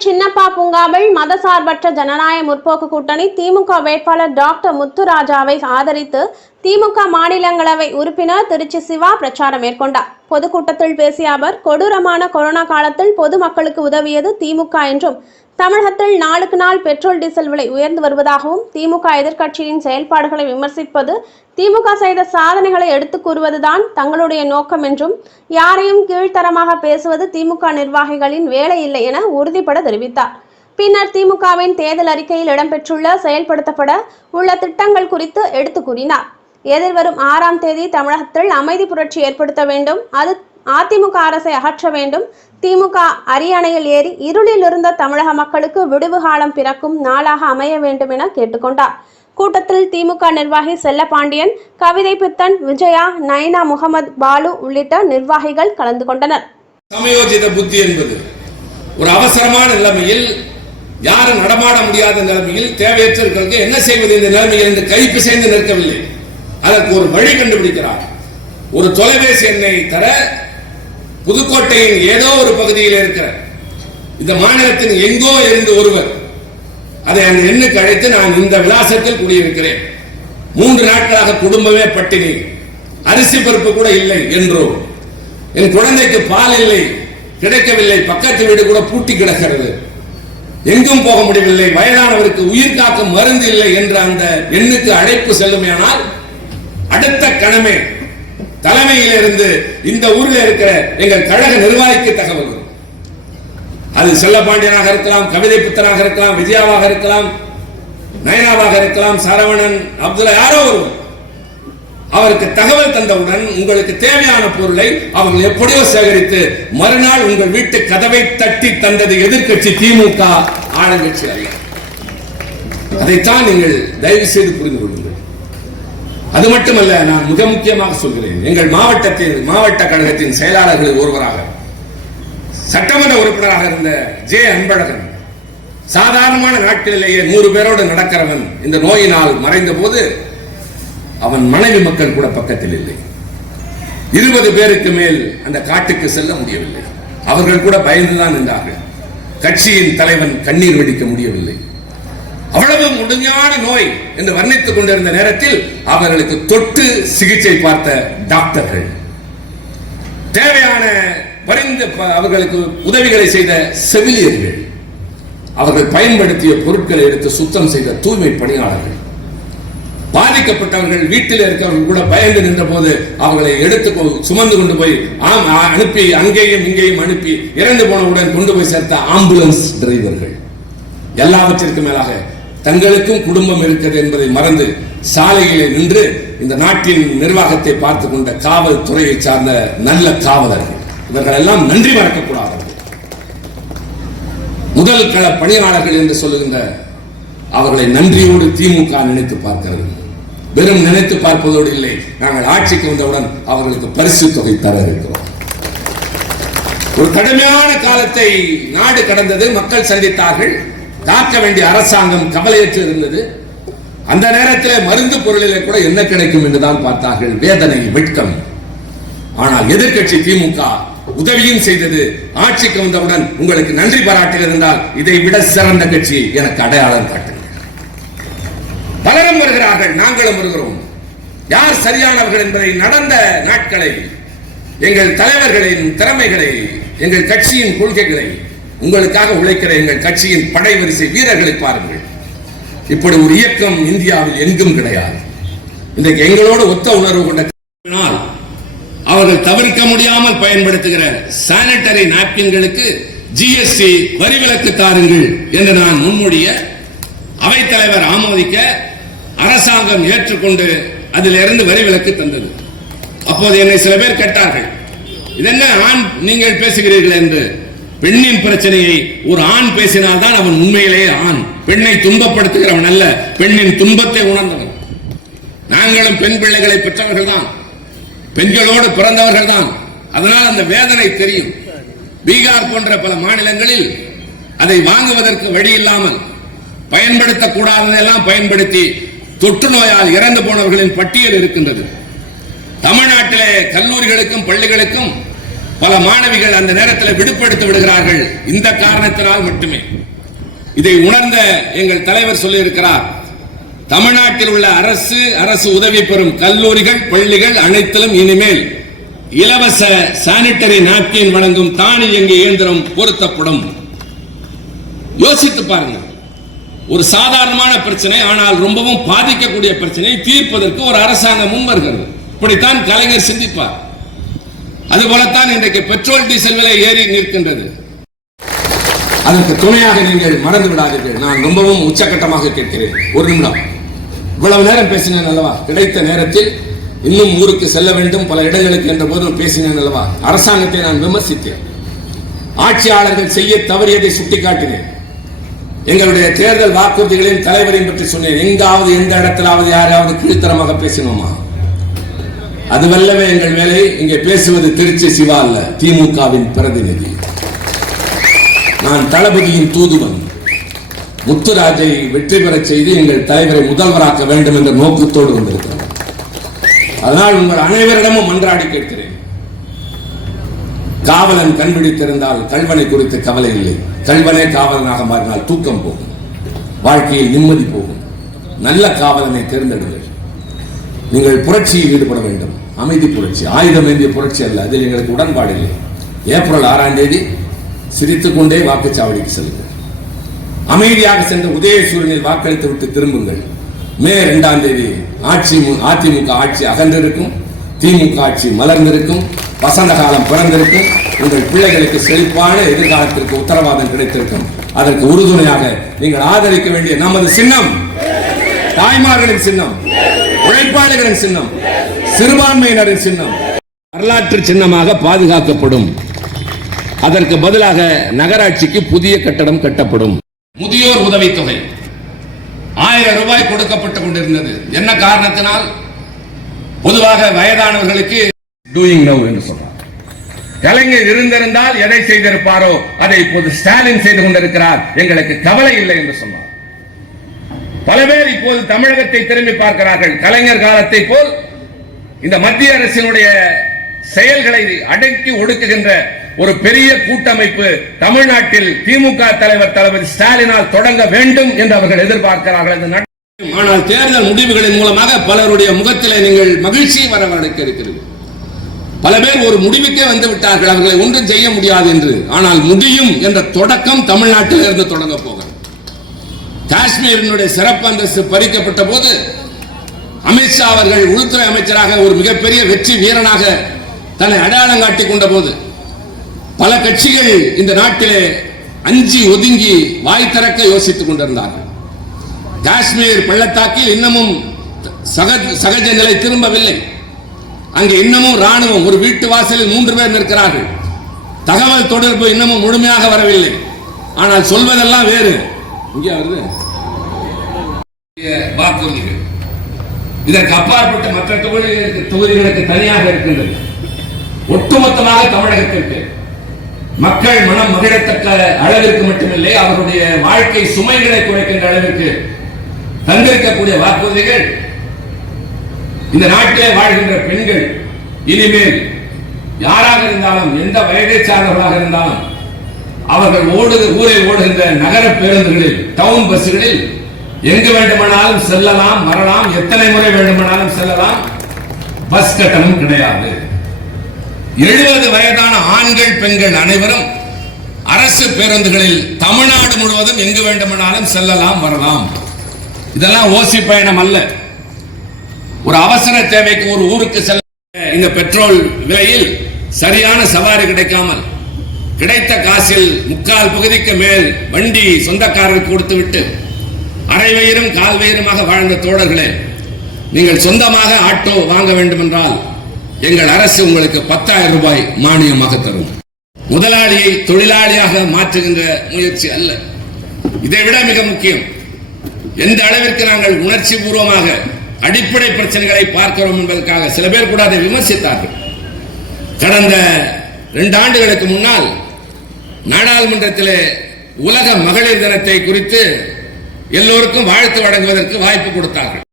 சின்னப்பா பூங்காவில் மதசார்பற்ற ஜனநாயக முற்போக்கு கூட்டணி திமுக வேட்பாளர் டாக்டர் முத்துராஜாவை ஆதரித்து திமுக மாநிலங்களவை உறுப்பினர் திருச்சி சிவா பிரச்சாரம் மேற்கொண்டார். பொதுக்கூட்டத்தில் பேசிய அவர் கொடூரமான கொரோனா காலத்தில் பொதுமக்களுக்கு உதவியது திமுக என்றும் தமிழகத்தில் நாளுக்கு நாள் பெட்ரோல் டீசல் விலை உயர்ந்து வருவதாகவும் திமுக எதிர்க்கட்சியின் செயல்பாடுகளை விமர்சிப்பது திமுக செய்த சாதனைகளை எடுத்துக் கூறுவதுதான் தங்களுடைய நோக்கம் என்றும் யாரையும் கீழ்த்தரமாக பேசுவது திமுக நிர்வாகிகளின் வேலை இல்லை என உறுதிபட தெரிவித்தார். பின்னர் திமுகவின் தேர்தல் அறிக்கையில் இடம்பெற்றுள்ள செயல்படுத்தப்பட உள்ள திட்டங்கள் குறித்து எடுத்துக் கூறினார். எதிர்வரும் ஆறாம் தேதி தமிழகத்தில் அமைதி புரட்சி ஏற்படுத்த வேண்டும் அது அதிமுக அரசை அகற்ற வேண்டும். திமுக அரியணையில் ஏறி இருளில் இருந்த தமிழக மக்களுக்கு விடுவு காலம் பிறக்கும் நாளாக அமைய வேண்டும் என கேட்டுக்கொண்டார். கூட்டத்தில் திமுக நிர்வாகி செல்லபாண்டியன் கவிதை பித்தன் விஜயா நயனா முகமது பாலு உள்ளிட்ட நிர்வாகிகள் கலந்து கொண்டனர். சமயோஜித புத்தி என்பது ஒரு அவசரமான நிலைமையில் யாரும் நடமாட முடியாத நிலைமையில் தேவையற்றவர்களுக்கு என்ன செய்வது இந்த நிலைமையில் என்று கைப்பு சேர்ந்து நிற்கவில்லை. அதற்கு ஒரு வழி கண்டுபிடிக்கிறார். ஒரு தொலைபேசி எண்ணை தர புதுக்கோட்டையின் ஏதோ ஒரு பகுதியில் இருக்கிற இந்த மாநிலத்தின் எங்கோ இருந்து ஒருவர் அதை அந்த எண்ணுக்கு அழைத்து நான் இந்த விலாசத்தில் குடியிருக்கிறேன். மூன்று நாட்களாக குடும்பமே பட்டினி. அரிசி பருப்பு கூட இல்லை என்றோம் என் குழந்தைக்கு பால் இல்லை கிடைக்கவில்லை பக்கத்து வீடு கூட பூட்டி கிடக்கிறது. எங்கும் போக முடியவில்லை வயதானவருக்கு உயிர் காக்கும் மருந்து இல்லை என்ற அந்த எண்ணுக்கு அழைப்பு செல்லுமேனால் அடுத்த கணமே தலைமையில் இருந்து இந்த ஊரில் இருக்கிற எங்கள் கழக நிர்வாகிக்கு தகவல். அது செல்லப்பாண்டியனாக இருக்கலாம் கவிதை புத்தனாக இருக்கலாம் விஜயாவாக இருக்கலாம் நயனாவாக இருக்கலாம் சரவணன் அப்துல்லா யாரோ ஒருவர். அவருக்கு தகவல் தந்தவுடன் உங்களுக்கு தேவையான பொருளை அவர்கள் எப்படியோ சேகரித்து மறுநாள் உங்கள் வீட்டு கதவை தட்டி தந்தது எதிர்க்கட்சி திமுக ஆளுங்கட்சி அல்ல. அதைத்தான் நீங்கள் தயவு செய்து புரிந்து கொள்ளுங்கள். அது மட்டுமல்ல நான் மிக முக்கியமாக சொல்கிறேன். எங்கள் மாவட்டத்தின் மாவட்ட கழகத்தின் செயலாளர்களில் ஒருவராக சட்டமன்ற உறுப்பினராக இருந்த ஜே அன்பழகன் சாதாரணமான நாட்களிலேயே நூறு பேரோடு நடக்கிறவன் இந்த நோயினால் மறைந்த போது அவன் மனைவி மக்கள் கூட பக்கத்தில் இல்லை. இருபது பேருக்கு மேல் அந்த காட்டுக்கு செல்ல முடியவில்லை. அவர்கள் கூட பயந்துதான் நின்றார்கள். கட்சியின் தலைவன் கண்ணீர் வெடிக்க முடியவில்லை. அவ்வளவு முழுமையான நோய் என்று வர்ணித்துக் கொண்டிருந்த நேரத்தில் அவர்களுக்கு தொட்டு சிகிச்சை பார்த்த டாக்டர்கள். தேவையான பரிந்து ப- அவர்களுக்கு உதவிகளை செய்த செவிலியர்கள். அவர்கள் பயன்படுத்திய பொருட்களை எடுத்து சுத்தம் செய்த தூய்மை பணியாளர்கள். பாதிக்கப்பட்டவர்கள் வீட்டில் இருக்கிறவர்கள் கூட பயந்து நின்ற போது அவர்களை எடுத்து கொ- சுமந்து கொண்டு போய் ஆம் அனுப்பி அங்கேயும் இங்கேயும் அனுப்பி இறந்து போனவுடன் கொண்டு போய் சேர்த்த ஆம்புலன்ஸ் டிரைவர்கள். எல்லாவற்றிற்கும் மேலாக தங்களுக்கும் குடும்பம் இருக்கிறது என்பதை மறந்து சாலையில் நின்று இந்த நாட்டின் நிர்வாகத்தை பார்த்து கொண்ட காவல்துறையை சார்ந்த நல்ல காவலர்கள். இவர்கள் எல்லாம் நன்றி மறக்கக்கூடாதவர்கள். முதல் கள பணியாளர்கள் என்று சொல்லுகின்ற அவர்களை நன்றியோடு திமுக நினைத்து பார்க்கிறது. வெறும் நினைத்து பார்ப்பதோடு இல்லை நாங்கள் ஆட்சிக்கு வந்தவுடன் அவர்களுக்கு பரிசு தொகை தர இருக்கிறோம். ஒரு கடுமையான காலத்தை நாடு கடந்தது மக்கள் சந்தித்தார்கள். காக்க வேண்டிய அரசாங்கம் கவலையற்று இருந்தது. அந்த நேரத்தில் மருந்து பொருளிலே கூட என்ன கிடைக்கும் என்றுதான் பார்த்தார்கள். வேதனை வெட்கம். ஆனால் எதிர்க்கட்சி திமுக உதவியும் செய்தது. ஆட்சிக்கு வந்தவுடன் உங்களுக்கு நன்றி பாராட்டுகள் இருந்தால் இதை விட சிறந்த கட்சி எனக்கு அடையாளம் காட்டுங்கள். பலரும் வருகிறார்கள் நாங்களும் வருகிறோம். யார் சரியானவர்கள் என்பதை நடந்த நாட்களை எங்கள் தலைவர்களின் திறமைகளை எங்கள் கட்சியின் கொள்கைகளை உங்களுக்காக உழைக்கிற எங்கள் கட்சியின் படை வரிசை வீரர்களை பாருங்கள். இப்படி ஒரு இயக்கம் இந்தியாவில் எங்கும் கிடையாது. இன்றைக்கு எங்களோடு ஒத்த உணர்வு கொண்ட அவர்கள் தவிர்க்க முடியாமல் பயன்படுத்துகிற சானிட்டரி நாப்கின்களுக்கு ஜிஎஸ்டி வரி விலக்கு தாருங்கள் என்று நான் முன்மொழிய அவைத்தலைவர் ஆமோதிக்க அரசாங்கம் ஏற்றுக்கொண்டு அதிலிருந்து வரி விலக்கு தந்தது. அப்போது என்னை சில பேர் கேட்டார்கள் இதென்ன ஆண் நீங்கள் பேசுகிறீர்கள் என்று? பெண்ணின் பிரச்சனையை ஒரு ஆண் பேசினால்தான் அவன் உண்மையிலேயே ஆண். பெண்ணை துன்பப்படுத்துகிறவன் அல்ல பெண்ணின் துன்பத்தை உணர்ந்தவன். நாங்களும் பெண் பிள்ளைகளை பெற்றவர்கள் தான் பெண்களோடு பிறந்தவர்கள் தான் அதனால் அந்த வேதனை தெரியும். பீகார் போன்ற பல மாநிலங்களில் அதை வாங்குவதற்கு வழி இல்லாமல் பயன்படுத்தக்கூடாததெல்லாம் பயன்படுத்தி தொற்று நோயால் இறந்து போனவர்களின் பட்டியல் இருக்கின்றது. தமிழ்நாட்டிலே கல்லூரிகளுக்கும் பள்ளிகளுக்கும் பல மாணவிகள் அந்த நேரத்தில் விடுபடுத்து விடுகிறார்கள். இந்த காரணத்தினால் மட்டுமே. இதை உணர்ந்த எங்கள் தலைவர் சொல்லியிருக்கிறார். தமிழ்நாட்டில் உள்ள அரசு அரசு உதவி பெறும் கல்லூரிகள் பள்ளிகள் அனைத்திலும் இனிமேல் இலவச சானிட்டரி நாப்கின் வழங்கும் தானியங்கி இயந்திரம் பொருத்தப்படும். யோசித்து பாருங்க. ஒரு சாதாரணமான பிரச்சனை ஆனால் ரொம்பவும் பாதிக்கக்கூடிய பிரச்சனை தீர்ப்பதற்கு ஒரு அரசாங்கம் முன்வருகிறது. இப்படித்தான் கலைஞர் சிந்திப்பார். அதுபோலத்தான் இன்றைக்கு பெட்ரோல் டீசல் விலை ஏறி நிற்கின்றது. அதற்கு துணையாக நீங்கள் மறந்து விடாதீர்கள். நான் ரொம்பவும் உச்சகட்டமாக கேட்கிறேன். ஒரு நிமிடம். இவ்வளவு நேரம் பேசினேன் அல்லவா? கிடைத்த நேரத்தில் இன்னும் ஊருக்கு செல்ல வேண்டும் பல இடங்களுக்கு என்ற போதும் பேசினேன் அல்லவா? அரசாங்கத்தை நான் விமர்சித்தேன். ஆட்சியாளர்கள் செய்ய தவறியதை சுட்டிக்காட்டினேன். எங்களுடைய தேர்தல் வாக்குறுதிகளின் தலைவரையும் பற்றி சொன்னேன். எங்காவது எந்த இடத்திலாவது யாராவது கீழ்த்தரமாக பேசினோமா? அதுவல்லவே எங்கள் வேலை இங்கே பேசுவது திருச்சி சிவா அல்ல திமுகவின் பிரதிநிதி. நான் தளபதியின் தூதுவன். முத்துராஜை வெற்றி பெறச் செய்து எங்கள் தலைவரை முதல்வராக்க வேண்டும் என்ற நோக்கத்தோடு வந்திருக்கிறோம் அதனால் உங்கள் அனைவரிடமும் மன்றாடி கேட்கிறேன். காவலன் கண்பிடித்திருந்தால் கல்வனை குறித்து கவலை இல்லை. கல்வனே காவலனாக மாறினால் தூக்கம் போகும். வாழ்க்கையில் நிம்மதி போகும். நல்ல காவலனை தேர்ந்தெடுங்கள். நீங்கள் புரட்சியில் ஈடுபட வேண்டும். அமைதி புரட்சி. ஆயுதம் ஏந்திய புரட்சி அல்ல. அதில் எங்களுக்கு உடன்பாடு இல்லை. ஏப்ரல் ஆறாம் தேதி சிரித்துக் கொண்டே வாக்குச்சாவடிக்கு செல்லுங்கள். அமைதியாக சென்ற உதயசூரியனில் வாக்களித்து விட்டு திரும்புங்கள். மே இரண்டாம் தேதி ஆட்சி மு- அதிமுக ஆட்சி அகன்றிருக்கும். திமுக ஆட்சி மலர்ந்திருக்கும். வசந்த காலம் பிறந்திருக்கும். உங்கள் பிள்ளைகளுக்கு செழிப்பான எதிர்காலத்திற்கு உத்தரவாதம் கிடைத்திருக்கும். அதற்கு உறுதுணையாக நீங்கள் ஆதரிக்க வேண்டிய நமது சின்னம். தாய்மார்களின் சின்னம். உழைப்பாளிகளின் சின்னம். சிறுபான்மையினரின் சின்னம். வரலாற்று சின்னமாக பாதுகாக்கப்படும். அதற்கு பதிலாக நகராட்சிக்கு புதிய கட்டடம் கட்டப்படும். முதியோர் உதவித்தொகை. ஆயிரம் ரூபாய் கொடுக்கப்பட்டு கொண்டிருந்தது. என்ன காரணத்தினால்? பொதுவாக வயதானவர்களுக்கு டூயிங் நவ் என்று சொல்றார் கலைஞர் இருந்திருந்தால் எதை செய்திருப்பாரோ அதை இப்போது ஸ்டாலின் செய்து கொண்டிருக்கிறார். எங்களுக்கு கவலை இல்லை என்று சொன்னார். பல பேர் இப்போது தமிழகத்தை திரும்பி பார்க்கிறார்கள். கலைஞர் காலத்தை போல் இந்த மத்திய அரசினுடைய செயல்களை அடக்கி ஒடுக்குகின்ற ஒரு பெரிய கூட்டமைப்பு தமிழ்நாட்டில் திமுக தலைவர் தளபதி ஸ்டாலினால் தொடங்க வேண்டும் என்று அவர்கள் எதிர்பார்க்கிறார்கள் ஆனால் தேர்தல் முடிவுகளின் மூலமாக பலருடைய முகத்திலே நீங்கள் மகிழ்ச்சியை வரவழைக்க இருக்கிறது பல பேர் ஒரு முடிவுக்கே வந்து விட்டார்கள் அவர்களை ஒன்றும் செய்ய முடியாது என்று. ஆனால் முடியும் என்ற தொடக்கம் தமிழ்நாட்டில் இருந்து தொடங்க போகிறது. காஷ்மீரினுடைய சிறப்பு அந்தஸ்து பறிக்கப்பட்ட போது அமித்ஷா அவர்கள் உள்துறை அமைச்சராக ஒரு மிகப்பெரிய வெற்றி வீரனாக தன்னை அடையாளம் காட்டிக் கொண்ட போது பல கட்சிகள் இந்த நாட்டிலே அஞ்சி ஒதுங்கி வாய் திறக்க யோசித்துக் கொண்டிருந்தார்கள். காஷ்மீர் பள்ளத்தாக்கில் இன்னமும் சகஜ சகஜ நிலை திரும்பவில்லை. அங்கே இன்னமும் ராணுவம் ஒரு வீட்டு வாசலில் மூன்று பேர் நிற்கிறார்கள். தகவல் தொடர்பு இன்னமும் முழுமையாக வரவில்லை. ஆனால் சொல்வதெல்லாம் வேறு. இங்கே வருது. வாக்குறுதிகள். இதற்கு அப்பாற்பட்ட மற்ற தொகுதிகளுக்கு தொகுதிகளுக்கு தனியாக இருக்கின்றது. ஒட்டுமொத்தமாக தமிழகத்திற்கு. மக்கள் மனம் மகிழத்தக்க அளவிற்கு மட்டுமில்லை அவருடைய வாழ்க்கை சுமைகளை குறைக்கின்ற அளவிற்கு தந்திருக்கக்கூடிய வாக்குறுதிகள். இந்த நாட்டிலே வாழ்கின்ற பெண்கள் இனிமேல் யாராக இருந்தாலும் எந்த வயதை சார்ந்தவர்களாக இருந்தாலும் அவர்கள் ஓடுகிற ஊரில் ஓடுகின்ற நகர பேருந்துகளில் டவுன் பஸ்களில் எங்கு வேண்டுமானாலும் செல்லலாம் வரலாம் எத்தனை முறை வேண்டுமானாலும் செல்லலாம். பஸ் கட்டணம் கிடையாது. எழுபது வயதான ஆண்கள் பெண்கள் அனைவரும் அரசு பேருந்துகளில் தமிழ்நாடு முழுவதும் எங்கு வேண்டுமானாலும் செல்லலாம் வரலாம். இதெல்லாம் ஓசி பயணம் அல்ல. ஒரு அவசர தேவைக்கு ஒரு ஊருக்கு செல்ல இந்த பெட்ரோல் விலையில் சரியான சவாரி கிடைக்காமல் கிடைத்த காசில் முக்கால் பகுதிக்கு மேல் வண்டி சொந்தக்காரருக்கு கொடுத்து விட்டு அரை கால்வயிறுமாக கால் வயிறுமாக வாழ்ந்த தோழர்களே நீங்கள் சொந்தமாக ஆட்டோ வாங்க வேண்டும் என்றால் எங்கள் அரசு உங்களுக்கு பத்தாயிரம் ரூபாய் மானியமாக தரும். முதலாளியை தொழிலாளியாக மாற்றுகின்ற முயற்சி அல்ல. இதை விட மிக முக்கியம் எந்த அளவிற்கு நாங்கள் உணர்ச்சி பூர்வமாக அடிப்படை பிரச்சனைகளை பார்க்கிறோம் என்பதற்காக சில பேர் கூட அதை விமர்சித்தார்கள். கடந்த ரெண்டு ஆண்டுகளுக்கு முன்னால் நாடாளுமன்றத்திலே உலக மகளிர் தினத்தை குறித்து எல்லோருக்கும் வாழ்த்து வழங்குவதற்கு வாய்ப்பு கொடுத்தார்கள்.